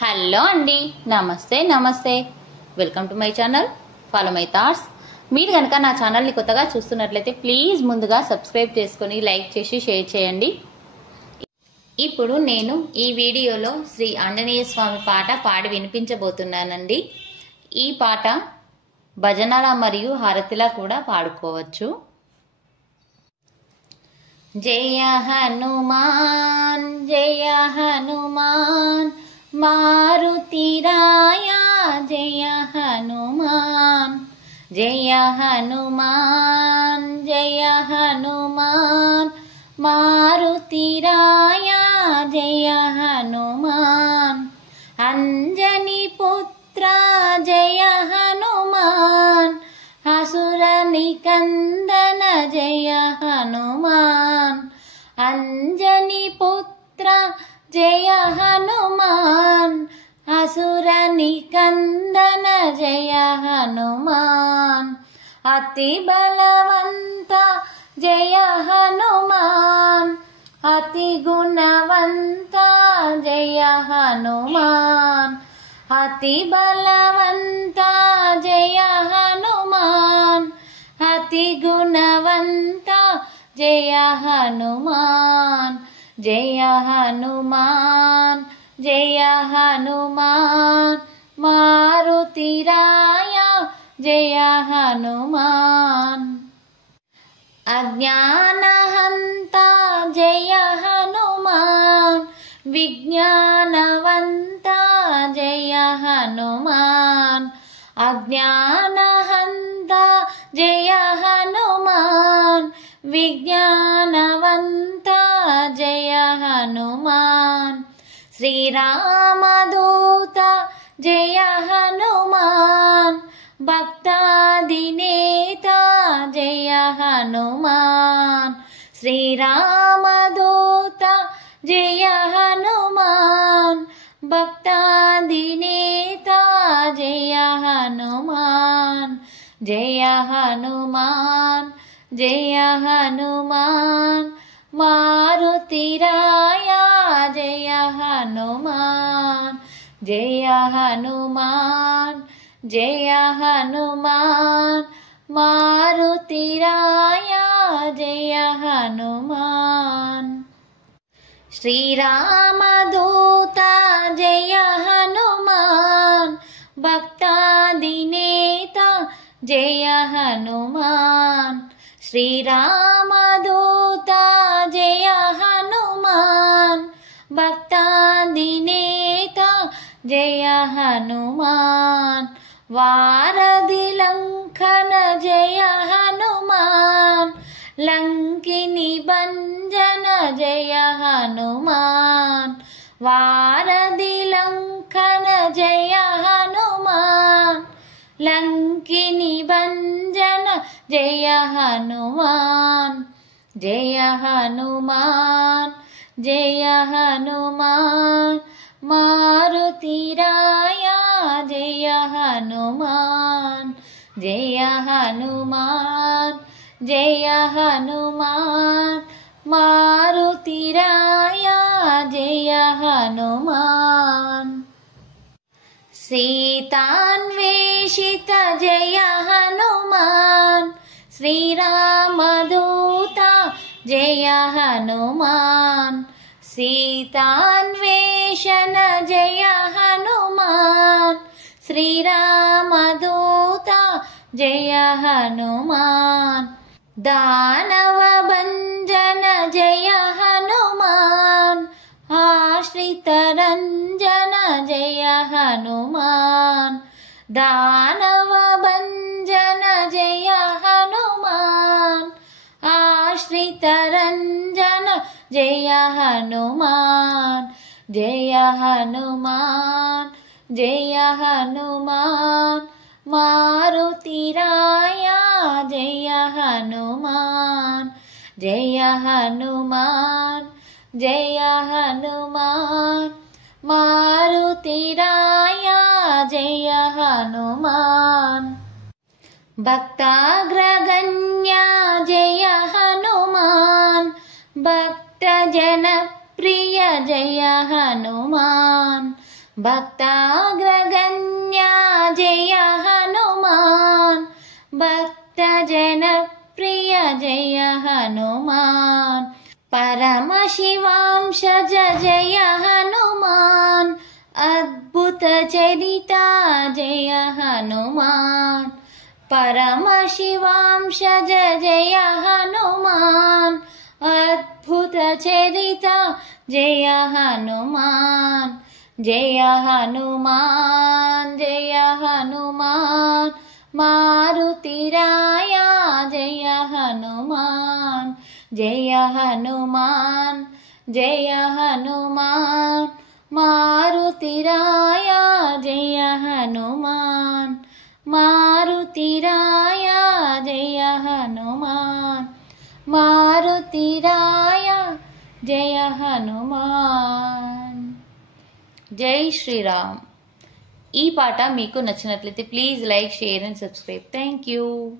Hello అండి, నమస్తే. Welcome to my channel follow my thoughts. మీరు కనుక నా ఛానల్ని కొత్తగా చూస్తున్నట్లయితే ప్లీజ్ ముందుగా సబ్స్క్రైబ్ చేసుకొని లైక్ చేసి షేర్ చేయండి. ఇప్పుడు నేను ఈ వీడియోలో శ్రీ ఆంజనేయ స్వామి పాట పాడి వినిపించబోతున్నానండి. ఈ పాట భజనల మరియు హారతిలా కూడా పాడుకోవచ్చు. జయ హనుమాన్ జయ హనుమాన్ మారుతిరాయ జయ హనుమాన్ జయ హనుమాన్ జయ హనుమాన్ మారుతిరాయ జయ హనుమాన్ అంజని పుత్ర జయ హనుమాన్ అసుర నికందన జయ హనుమాన్ అంజని పుత్ర జయ హనుమాన్ అసుర నికందన జయ హనుమాన్ అతి బలవంత జయ హనుమాన్ అతి గుణవంత జయ హనుమాన్ అతి బలవంత జయ హనుమాన్ అతి గుణవంత జయ హనుమాన్ జయ హనుమాన్ జయ హనుమాన్ మారుతిరాయ జయ హనుమాన్ అజ్ఞానహంత జయ హనుమాన్ విజ్ఞానవంత జయ హనుమాన్ అజ్ఞానహంత జయ హనుమాన్ విజ్ఞానవంత జయ హనుమాన్ శ్రీరామదూత జయ హనుమాన్ భక్తాదినేత జయ హనుమాన్ శ్రీరామదూత జయ హనుమాన్ భక్తాదినేత జయ హనుమాన్ జయ హనుమాన్ జయ హనుమాన్ మారుతిరాయ జయ హనుమాన్ జయ హనుమాన్ జయ హనుమాన్ మారుతిరాయ జయ హనుమాన్ శ్రీరామదూత జయ హనుమాన్ భక్తాదినేత జయ హనుమాన్ శ్రీరామదూత జయ హనుమాన్ భక్తాదినేత జయ హనుమాన్ వారధి లంఘన జయ హనుమాన్ లంకిని భంజన జయ హనుమాన్ వారధి లంఘన జయ హనుమాన్ లంకిని భంజన జయ హనుమాన్ జయ హనుమాన్ జయ హనుమాన్ మారుతిరాయ జయ హనుమాన్ జయ హనుమాన్ జయ హనుమాన్ మారుతిరాయ జయ హనుమాన్ సీతాన్వేషిత జయ హనుమాన్ శ్రీరామదూత జయ హనుమాన్ సీతాన్వేషణ జయ హనుమాన్ శ్రీరామదూత జయ హనుమాన్ దానవ భంజన జయ హనుమాన్ ఆశ్రిత రంజన జయ హనుమాన్ దానవ భంజన జయ హనుమాన్ ఆశ్రిత రంజన జయ హనుమాన్ జయ హనుమాన్ జయ హనుమాన్ మారుతిరాయ జయ హనుమాన్ జయ హనుమాన్ జయ హనుమాన్ మారుతిరాయ జయ హనుమాన్ భక్తాగ్రగణ్య జయ హనుమాన్ భక్తజన ప్రియ జయ హనుమాన్ భక్తాగ్రగణ్యా జయ హనుమాన్, భక్తజన ప్రియ జయ హనుమాన్, పరమశివాంశజ జయ హనుమాన్, అద్భుత చరిత జయ హనుమాన్, పరమశివాంశజ జయ హనుమాన్, అద్భుత చరిత జయ హనుమాన్, జయ హనుమాన్ జయ హనుమాన్, మారుతిరాయ జయ హనుమాన్, జయ హనుమాన్ జయ హనుమాన్, మారుతిరాయ జయ హనుమాన్, మారుతిరాయ జయ హనుమాన్, మారుతిరాయ జయ హనుమాన్. జై శ్రీరామ్. ఈ పాట మీకు నచ్చినట్లయితే please like, share and subscribe. Thank you.